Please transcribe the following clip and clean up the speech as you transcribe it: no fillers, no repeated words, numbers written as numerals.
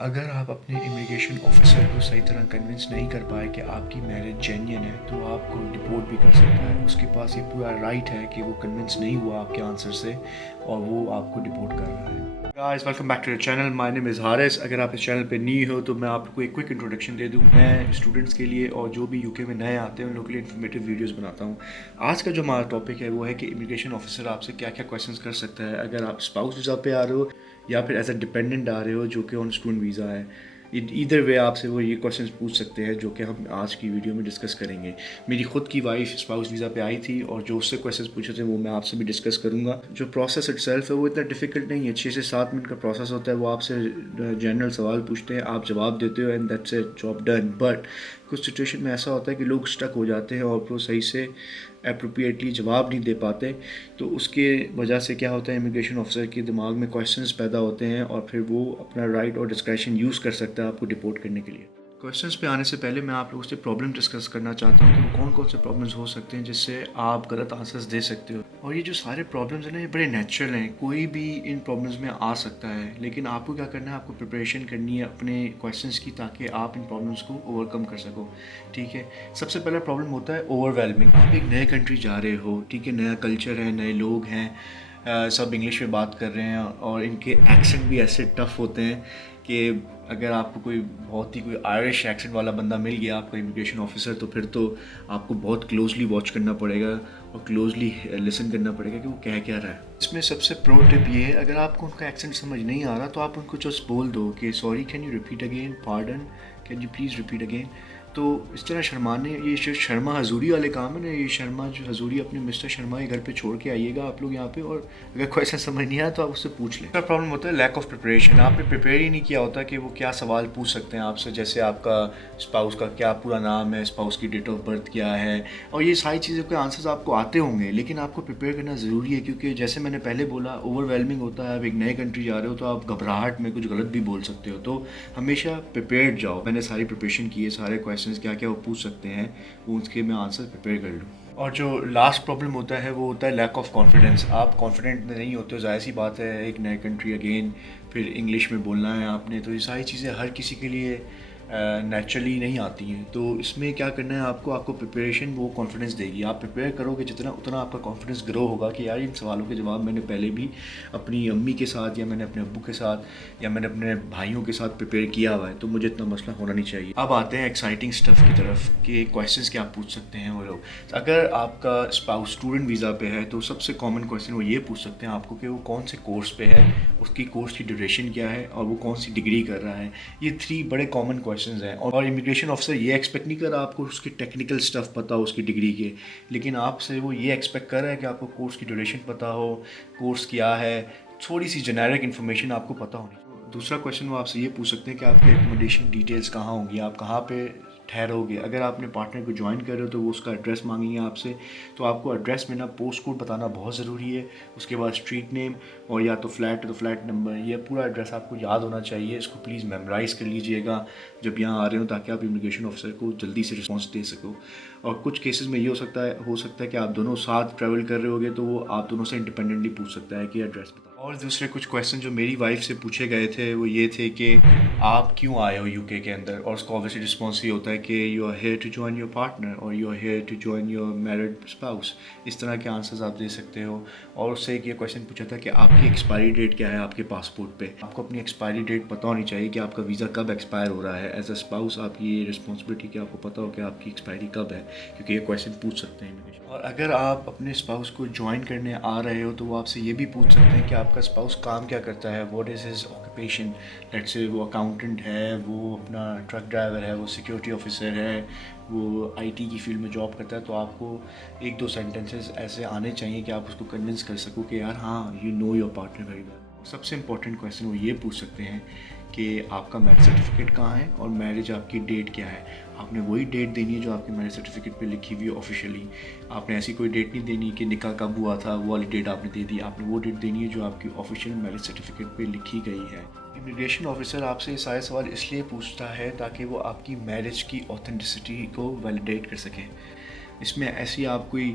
اگر آپ اپنے امیگریشن آفیسر کو صحیح طرح کنونس نہیں کر پائے کہ آپ کی میرج جینین ہے تو آپ کو ڈپورٹ بھی کر سکتا ہے. اس کے پاس یہ پورا رائٹ ہے کہ وہ کنونس نہیں ہوا آپ کے آنسر سے اور وہ آپ کو ڈپورٹ کر رہا ہے. Guys welcome back to the channel. My name is Haris. اگر آپ اس چینل پہ نیو ہو تو میں آپ کو ایک کوئک انٹروڈکشن دے دوں. میں اسٹوڈنٹس کے لیے اور جو بھی یو کے میں نئے آتے ہیں ان لوگوں کے لیے انفارمیٹیو ویڈیوز بناتا ہوں. آج کا جو ہمارا ٹاپک ہے وہ ہے کہ امیگریشن آفیسر آپ سے کیا کیا کویشچنس کر سکتا ہے اگر آپ اسپاؤس ویزا پہ آ رہے ہو یا پھر ایز اے ڈپینڈنٹ آ رہے ہو جو کہ آن اسٹوڈنٹ ویزا ہے. ایدر وے آپ سے وہ یہ کویشچنس پوچھ سکتے ہیں جو کہ ہم آج کی ویڈیو میں ڈسکس کریں گے. میری خود کی وائف اسپاؤس ویزا پہ آئی تھی اور جو اس سے کویشچنس پوچھے تھے وہ میں آپ سے بھی ڈسکس کروں گا. جو پروسیس اٹ سیلف ہے وہ اتنا ڈیفیکلٹ نہیں ہے. 6 سے 7 منٹ کا پروسیس ہوتا ہے. وہ آپ سے جنرل سوال پوچھتے ہیں, آپ جواب دیتے ہو and that's it, job done. But کچھ سچویشن میں ایسا ہوتا ہے کہ لوگ اسٹک ہو جاتے ہیں اور وہ صحیح سے اپروپریٹلی جواب نہیں دے پاتے. تو اس کے وجہ سے کیا ہوتا ہے, امیگریشن آفیسر کے دماغ میں کویشچنس پیدا ہوتے ہیں اور پھر وہ اپنا رائٹ اور ڈسکریشن یوز کر سکتا ہے آپ کو ڈپورٹ کرنے کے لیے. کویشچنس پہ آنے سے پہلے میں آپ لوگوں سے پرابلم ڈسکس کرنا چاہتا ہوں کہ وہ کون کون سے پرابلمس ہو سکتے ہیں جس سے آپ غلط آنسرس دے سکتے ہو. اور یہ جو سارے پرابلمس ہیں نا یہ بڑے نیچرل ہیں, کوئی بھی ان پرابلمس میں آ سکتا ہے. لیکن آپ کو کیا کرنا ہے, آپ کو پریپریشن کرنی ہے اپنے کویشچنس کی تاکہ آپ ان پرابلمس کو اوور کم کر سکو. ٹھیک ہے, سب سے پہلا پرابلم ہوتا ہے اوور ویلمنگ. آپ ایک نئے کنٹری جا رہے ہو, ٹھیک ہے, نیا کلچر ہے, نئے لوگ ہیں, سب انگلش میں بات کر رہے ہیں اور ان کے ایکسنٹ بھی ایسے ٹف ہوتے ہیں کہ اگر آپ کو کوئی بہت ہی کوئی آئرش ایکسنٹ والا بندہ مل گیا آپ کو امیگریشن آفیسر تو پھر تو آپ کو بہت کلوزلی واچ کرنا پڑے گا اور کلوزلی لسن کرنا پڑے گا کہ وہ کہہ کیا رہا ہے. اس میں سب سے پرو ٹپ یہ ہے, اگر آپ کو ان کا ایکسنٹ سمجھ نہیں آ رہا تو آپ ان کو جسٹ بول دو کہ sorry can you repeat again, pardon can you please repeat again. تو اس طرح شرمانے, یہ شرما حضوری والے کام ہے نا, یہ شرما جو حضوری اپنے مسٹر شرما کے گھر پہ چھوڑ کے آئیے گا آپ لوگ یہاں پہ, اور اگر کوئی ایسا سمجھ نہیں آیا تو آپ اس سے پوچھ لیں. پرابلم ہوتا ہے لیک آف پریپریشن. آپ نے پریپیئر ہی نہیں کیا ہوتا کہ وہ کیا سوال پوچھ سکتے ہیں آپ سے, جیسے آپ کا اسپاؤس کا کیا پورا نام ہے, اسپاؤس کی ڈیٹ آف برتھ کیا ہے, اور یہ ساری چیزوں کے آنسرز آپ کو آتے ہوں گے لیکن آپ کو پریپیئر کرنا ضروری ہے کیونکہ جیسے میں نے پہلے بولا اوور ویلمنگ ہوتا ہے. آپ ایک نئے کنٹری جا رہے ہو تو آپ گھبراہٹ میں کچھ غلط بھی بول سکتے ہو, تو ہمیشہ پریپیئرڈ جاؤ. میں نے ساری پریپریشن کی ہے, سارے کویشچنس کیا کیا وہ پوچھ سکتے ہیں وہ اس کے میں آنسر پریپیئر کر لوں. اور جو لاسٹ پرابلم ہوتا ہے وہ ہوتا ہے لیک آف کانفیڈنس. آپ کانفیڈنٹ نہیں ہوتے ہو, ظاہر سی بات ہے, ایک نئے کنٹری اگین, پھر انگلش میں بولنا ہے آپ نے, تو یہ ساری چیزیں ہر کسی کے لیے نیچرلی نہیں آتی ہیں. تو اس میں کیا کرنا ہے آپ کو پریپریشن وہ کانفیڈنس دے گی. آپ پریپیئر کرو گے جتنا اتنا آپ کا کانفیڈنس گرو ہوگا کہ یار ان سوالوں کے جواب میں نے پہلے بھی اپنی امی کے ساتھ یا میں نے اپنے ابو کے ساتھ یا میں نے اپنے بھائیوں کے ساتھ پریپیئر کیا ہوا ہے, تو مجھے اتنا مسئلہ ہونا نہیں چاہیے. اب آتے ہیں ایکسائٹنگ اسٹف کی طرف کہ کویشچنس کیا پوچھ سکتے ہیں وہ لوگ. اگر آپ کا اسپاؤس اسٹوڈنٹ ویزا پہ ہے تو سب سے کامن کویشچن وہ یہ پوچھ سکتے ہیں آپ کو کہ وہ کون سے کورس پہ ہے, اس کی کورس کی ڈیوریشن کیا ہے اور وہ کون سی ڈگری کر رہا ہے. یہ 3 بڑے کامن کویشچنز ہیں. اور امیگریشن آفیسر یہ ایکسپیکٹ نہیں کر رہا آپ کو اس کی ٹیکنیکل اسٹف پتہ ہو اس کی ڈگری کے, لیکن آپ سے وہ یہ ایکسپیکٹ کر رہا ہے کہ آپ کو کورس کی ڈیوریشن پتہ ہو, کورس کیا ہے, تھوڑی سی جنیرک انفارمیشن آپ کو پتہ ہونی چاہیے. دوسرا کویشچن وہ آپ سے یہ پوچھ سکتے ہیں کہ آپ کی ایکوموڈیشن ڈیٹیلس کہاں ہوں گی, آپ کہاں پہ ٹھہرو گے. اگر آپ نے پارٹنر کو جوائن کر رہے ہو تو وہ اس کا ایڈریس مانگیں گے آپ سے, تو آپ کو ایڈریس میں نا پوسٹ کوڈ بتانا بہت ضروری ہے. اس کے بعد اسٹریٹ نیم اور یا تو فلیٹ نمبر, یہ پورا ایڈریس آپ کو یاد ہونا چاہیے. اس کو پلیز میمورائز کر لیجئے گا جب یہاں آ رہے ہوں تاکہ آپ امیگریشن آفیسر کو جلدی سے رسپانس دے سکو. اور کچھ کیسز میں یہ ہو سکتا ہے کہ آپ دونوں ساتھ ٹریول کر رہے ہوگے تو وہ آپ دونوں سے انڈیپینڈنٹلی پوچھ سکتا ہے کہ ایڈریس بتا. اور دوسرے کچھ کویشچن جو میری وائف سے پوچھے گئے تھے وہ یہ تھے کہ آپ کیوں آئے ہو یو کے اندر, اور اس کا اوبیسلی رسپانس یہ ہوتا ہے کہ you are here to join your partner اور you are here to join your married spouse. اس طرح کے آنسرز آپ دے سکتے ہو. اور اس سے ایک یہ کویشچن پوچھا تھا کہ آپ کی ایکسپائری ڈیٹ کیا ہے آپ کے پاسپورٹ پہ. آپ کو اپنی ایکسپائری ڈیٹ پتہ ہونی چاہیے کہ آپ کا ویزا کب ایکسپائر ہو رہا ہے. ایز اے اسپاؤس آپ کی یہ رسپانسبلٹی کہ آپ کو پتہ ہو کہ آپ کی ایکسپائری کب ہے, کیونکہ یہ کویشچن پوچھ سکتے ہیں. اور اگر آپ اپنے اسپاؤس کو جوائن کرنے آ رہے ہو تو وہ آپ سے یہ بھی پوچھ سکتے ہیں کہ آپ کا اسپاؤس کام کیا کرتا ہے, what is his occupation. Let's say وہ اکاؤنٹنٹ ہے, وہ اپنا ٹرک ڈرائیور ہے, وہ سیکورٹی آفیسر ہے, وہ آئی ٹی کی فیلڈ میں جاب کرتا ہے. تو آپ کو 1-2 سینٹینسز ایسے آنے چاہیے کہ آپ اس کو کنونس کر سکو کہ یار ہاں you know your partner very well. سب سے امپورٹنٹ کویشچن وہ یہ پوچھ سکتے ہیں کہ آپ کا میرج سرٹیفکیٹ کہاں ہے اور میرج آپ کی ڈیٹ کیا ہے. آپ نے وہی ڈیٹ دینی ہے جو آپ کے میرج سرٹیفکیٹ پہ لکھی ہوئی ہے آفیشیلی. آپ نے ایسی کوئی ڈیٹ نہیں دینی کہ نکاح کب ہوا تھا وہ والی ڈیٹ آپ نے دے دی. آپ نے وہ ڈیٹ دینی ہے جو آپ کی آفیشیل میرج سرٹیفکیٹ پہ لکھی گئی ہے. امیگریشن آفیسر آپ سے یہ سارے سوال اس لیے پوچھتا ہے تاکہ وہ آپ کی میرج کی اوتھینٹسٹی کو ویلیڈیٹ کر سکیں. اس میں ایسی آپ کوئی